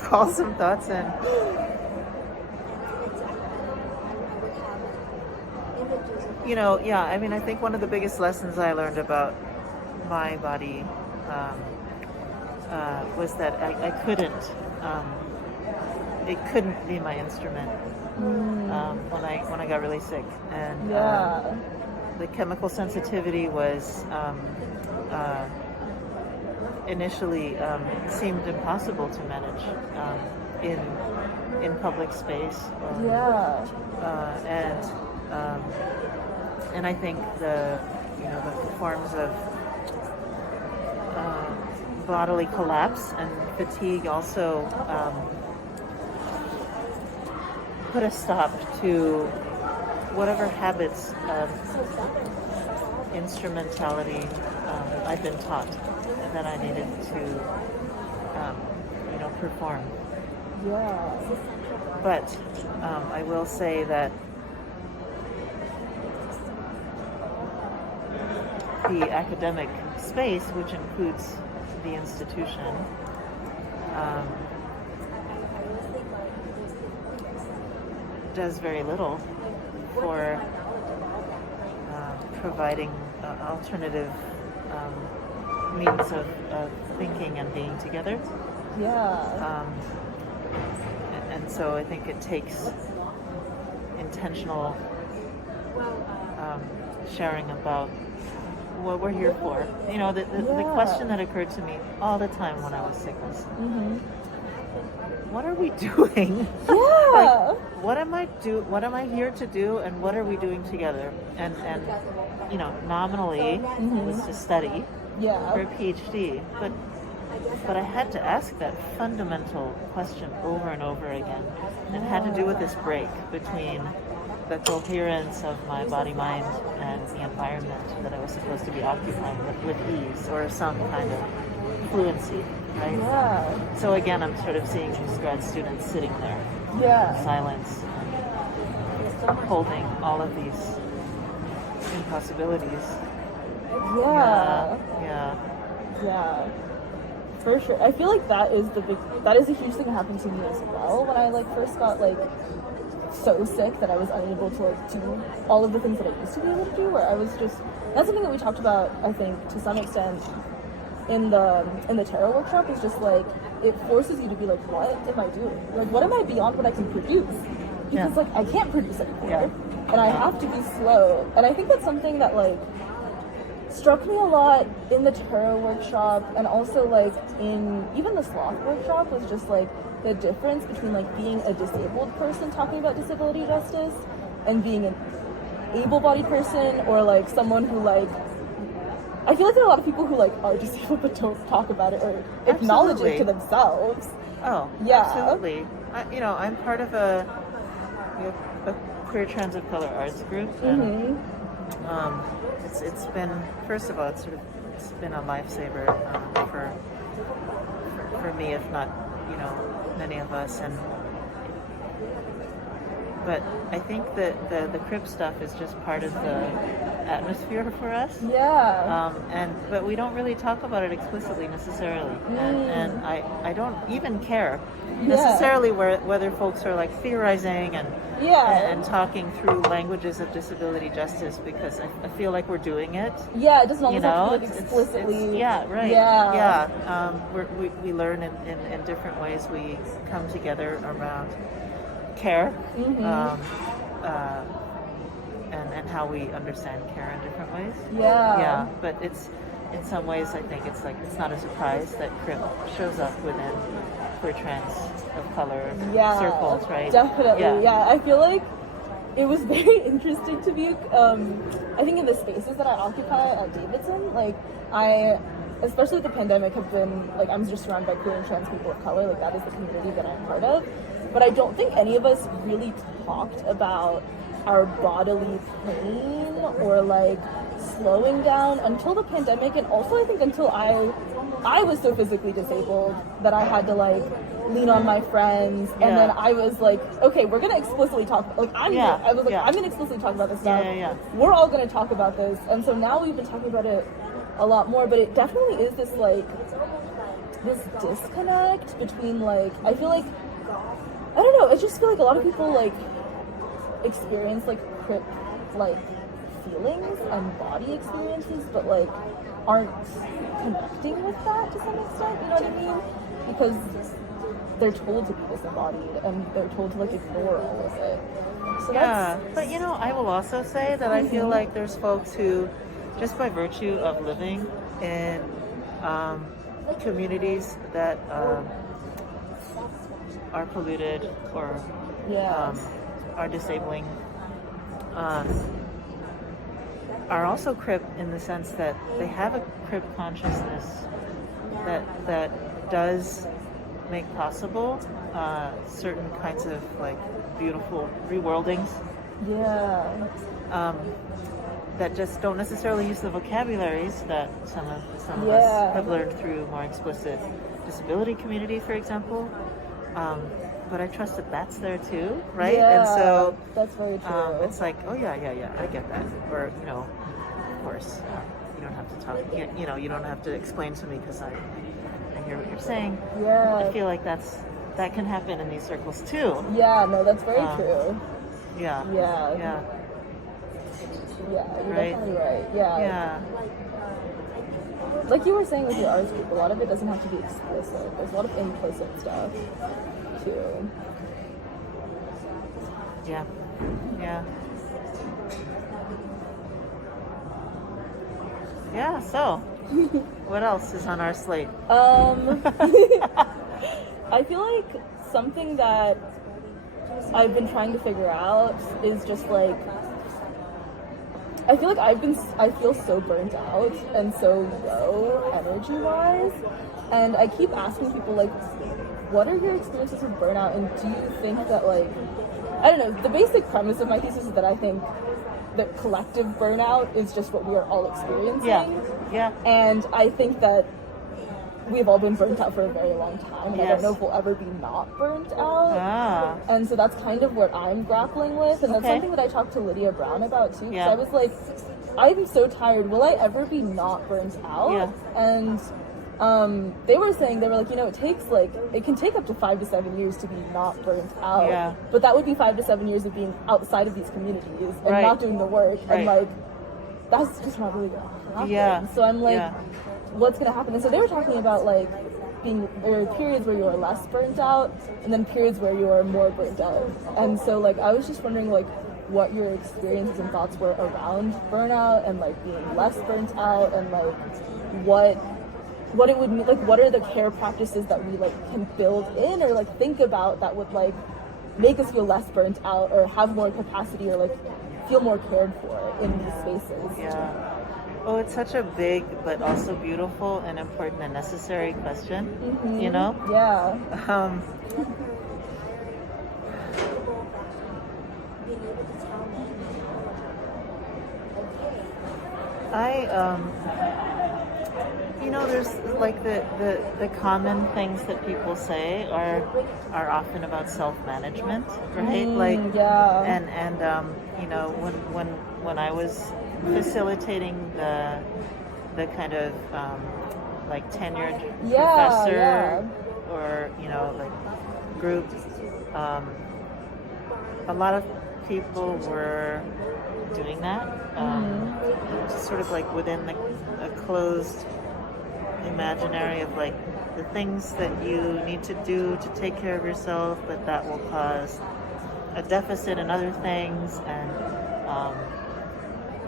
call some thoughts in. I mean, I think one of the biggest lessons I learned about my body was that I couldn't, it couldn't be my instrument when I got really sick. And the chemical sensitivity was initially seemed impossible to manage in public space. And I think the forms of bodily collapse and fatigue also put a stop to whatever habits of instrumentality I'd been taught that I needed to perform. But I will say that the academic space, which includes the institution, does very little for providing alternative means of thinking and being together. And so I think it takes intentional sharing about what we're here for. The question that occurred to me all the time when I was sick was, what are we doing? What am I here to do, and what are we doing together? And nominally it was to study for a PhD, but I had to ask that fundamental question over and over again. And it had to do with this break between the coherence of my body-mind and the environment that I was supposed to be occupying with ease or some kind of fluency, right? So again, I'm sort of seeing these grad students sitting there in silence and holding all of these impossibilities. For sure. I feel like that is a huge thing that happened to me as well when I first got so sick that I was unable to do all of the things that I used to be able to do, where I was just, that's something that we talked about, I think, to some extent in the tarot workshop, is just it forces you to be what am I doing? What am I beyond what I can produce? Because I can't produce anymore. And I have to be slow. And I think that's something that struck me a lot in the tarot workshop, and also in even the sloth workshop, was just the difference between being a disabled person talking about disability justice and being an able-bodied person, or someone who I feel there are a lot of people who are disabled but don't talk about it or acknowledge it to themselves. Absolutely. I'm part of a queer trans of color arts group, and it's been, first of all, it's been a lifesaver for me, if not many of us. But I think that the crib stuff is just part of the atmosphere for us. But we don't really talk about it explicitly necessarily, and I don't even care necessarily whether folks are theorizing and talking through languages of disability justice, because I feel like we're doing it. It doesn't always have to be explicitly. We learn in different ways. We come together around care, and how we understand care in different ways. But it's, in some ways, I think it's not a surprise that crib shows up within queer trans of color circles, right? Definitely. I feel it was very interesting to me. I think in the spaces that I occupy at Davidson, especially with the pandemic, have been I'm just surrounded by queer and trans people of color. That is the community that I'm part of. But I don't think any of us really talked about our bodily pain or slowing down until the pandemic, and also I think until I was so physically disabled that I had to lean on my friends, and then I was okay, we're gonna explicitly talk. I'm gonna explicitly talk about this stuff. We're all gonna talk about this, and so now we've been talking about it a lot more. But it definitely is this this disconnect between like, I feel like, I don't know, I just feel like a lot of people like experience like crip like feelings and body experiences, but like aren't connecting with that to some extent, you know what I mean? Because they're told to be disembodied and they're told to like ignore all of it. So Yeah, but you know, I will also say that I feel like there's folks who, just by virtue of living in communities that are polluted or are disabling, are also crip in the sense that they have a crip consciousness that does make possible certain kinds of like beautiful reworldings. That just don't necessarily use the vocabularies that some of us have learned through more explicit disability community, for example. But I trust that that's there too, right? And so that's very true. It's like, oh yeah, I get that. Or you know, of course, you don't have to talk. You know, you don't have to explain to me because I hear what you're saying. I feel like that can happen in these circles too. Yeah, no, that's very true. Yeah, you're right? definitely right. Yeah. Like you were saying with your arts group, a lot of it doesn't have to be explicit. There's a lot of implicit stuff too. Yeah. So what else is on our slate? I feel like something that I've been trying to figure out is just like, I feel like I feel so burnt out and so low energy wise, and I keep asking people like, what are your experiences with burnout, and do you think that like, I don't know, the basic premise of my thesis is that I think that collective burnout is just what we are all experiencing. And I think that we've all been burnt out for a very long time, and I don't know if we'll ever be not burnt out. And so that's kind of what I'm grappling with, and that's something that I talked to Lydia Brown about too, because I was like, I'm so tired, will I ever be not burnt out? And they were saying, they were like, you know, it can take up to 5 to 7 years to be not burnt out, but that would be 5 to 7 years of being outside of these communities and not doing the work, and like, that's just not really gonna happen. So I'm like, what's gonna happen? And so they were talking about like there are periods where you are less burnt out, and then periods where you are more burnt out. And so like I was just wondering like what your experiences and thoughts were around burnout and like being less burnt out, and like what it would mean, like what are the care practices that we like can build in or like think about that would like make us feel less burnt out or have more capacity or like feel more cared for in these spaces. Oh, it's such a big but also beautiful and important and necessary question, you know? You know, there's like the common things that people say are often about self-management, right? And you know, when I was facilitating the kind of like tenured professor or you know like group, a lot of people were doing that, just sort of like within a closed imaginary of like the things that you need to do to take care of yourself, but that will cause a deficit in other things, and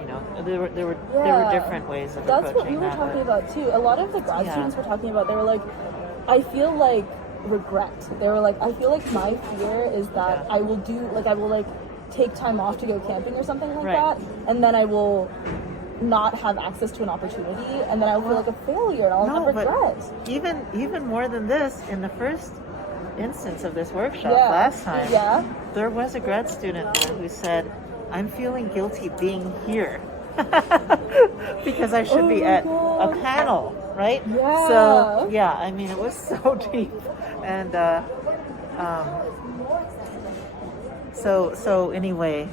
you know, there were different ways of that's approaching what we were that, talking about too. A lot of the grad students were talking about, they were like, I feel like regret. They were like, I feel like my fear is that I will take time off to go camping or something like that, and then I will not have access to an opportunity, and then I'll feel like a failure, and I'll have regret. Even more than this, in the first instance of this workshop last time, there was a grad student who said, I'm feeling guilty being here because I should be at a panel, right? So I mean, it was so deep, and so anyway,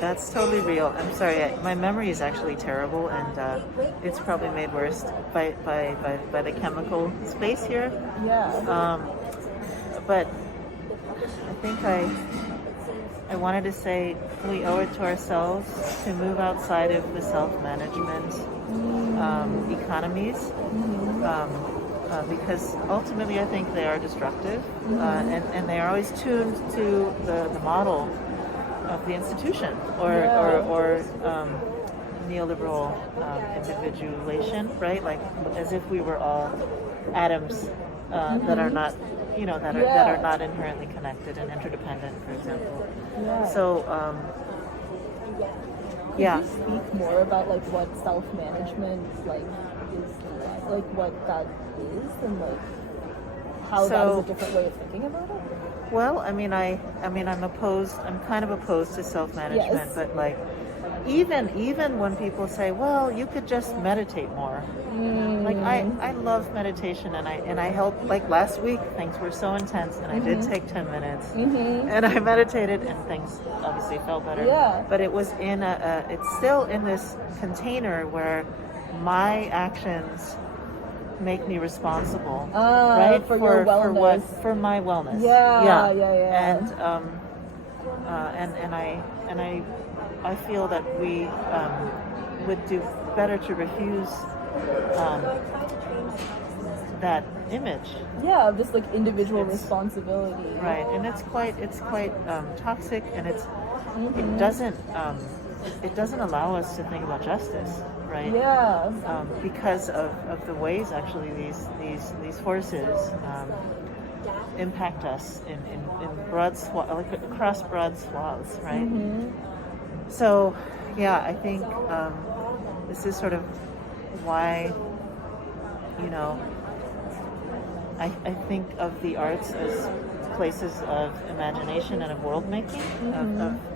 That's totally real. I'm sorry, my memory is actually terrible, and it's probably made worse by the chemical space here. Yeah. But I think I wanted to say we owe it to ourselves to move outside of the self-management economies, because ultimately I think they are destructive, and they are always tuned to the model of the institution or neoliberal individuation, right? Like as if we were all atoms that are not, that are not inherently connected and interdependent, for example. Yeah. So, Can you speak more about like what self-management like is like what that is and like how that is a different way of thinking about it? Well, I'm opposed. I'm kind of opposed to self-management, Yes. but like, even when people say, "Well, you could just meditate more," like I love meditation, and I help. Like last week, things were so intense, and I did take 10 minutes, and I meditated, and things obviously felt better. Yeah. But it was in it's still in this container where my actions make me responsible, right? For your wellness. For my wellness. Yeah. And I feel that we would do better to refuse that image. Yeah, of just like individual responsibility. Right, and it's quite toxic, and it doesn't allow us to think about justice, right? Yeah. Because of the ways actually these forces impact us in broad like across broad swaths, right? So, yeah, I think this is sort of why, I think of the arts as places of imagination and of world making,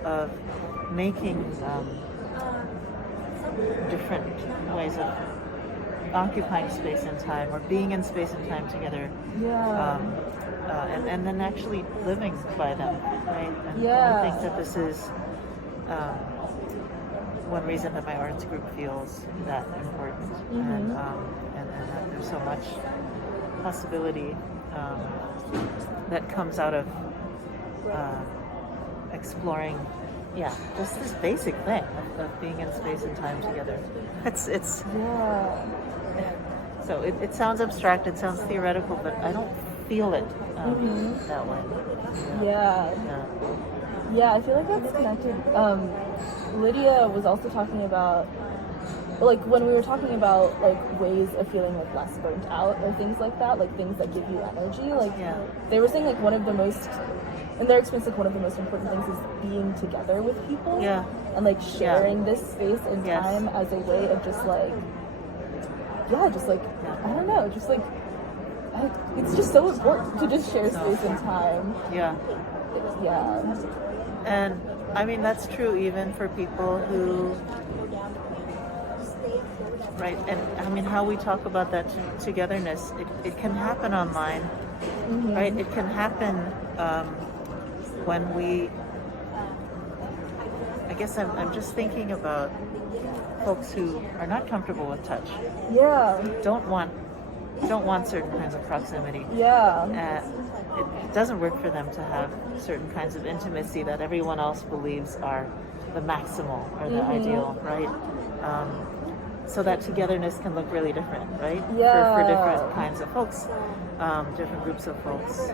of making different ways of occupying space and time, or being in space and time together. Yeah. And then actually living by them, right? And Yeah. I think that this is one reason that my arts group feels that important, and that there's so much possibility that comes out of exploring, just this basic thing of being in space and time together. It's Yeah. so it sounds abstract, it sounds theoretical, but I don't feel it that way. Yeah. Yeah, I feel like that's connected. Lydia was also talking about, like, when we were talking about, like, ways of feeling, like, less burnt out or things like that, like, things that give you energy, like, they were saying, like, one of the most, in their experience, like, one of the most important things is being together with people. Yeah. And, like, sharing this space and time as a way of just, like, I don't know, just, like, it's just so important to just share space and time. Yeah. Yeah. And I mean, that's true even for people who, right? And I mean, how we talk about that togetherness, it can happen online, right? It can happen when we, I guess I'm just thinking about folks who are not comfortable with touch. Yeah. Don't want certain kinds of proximity. Yeah. It doesn't work for them to have certain kinds of intimacy that everyone else believes are the maximal or the ideal, right? So that togetherness can look really different, right? Yeah. For different kinds of folks, different groups of folks.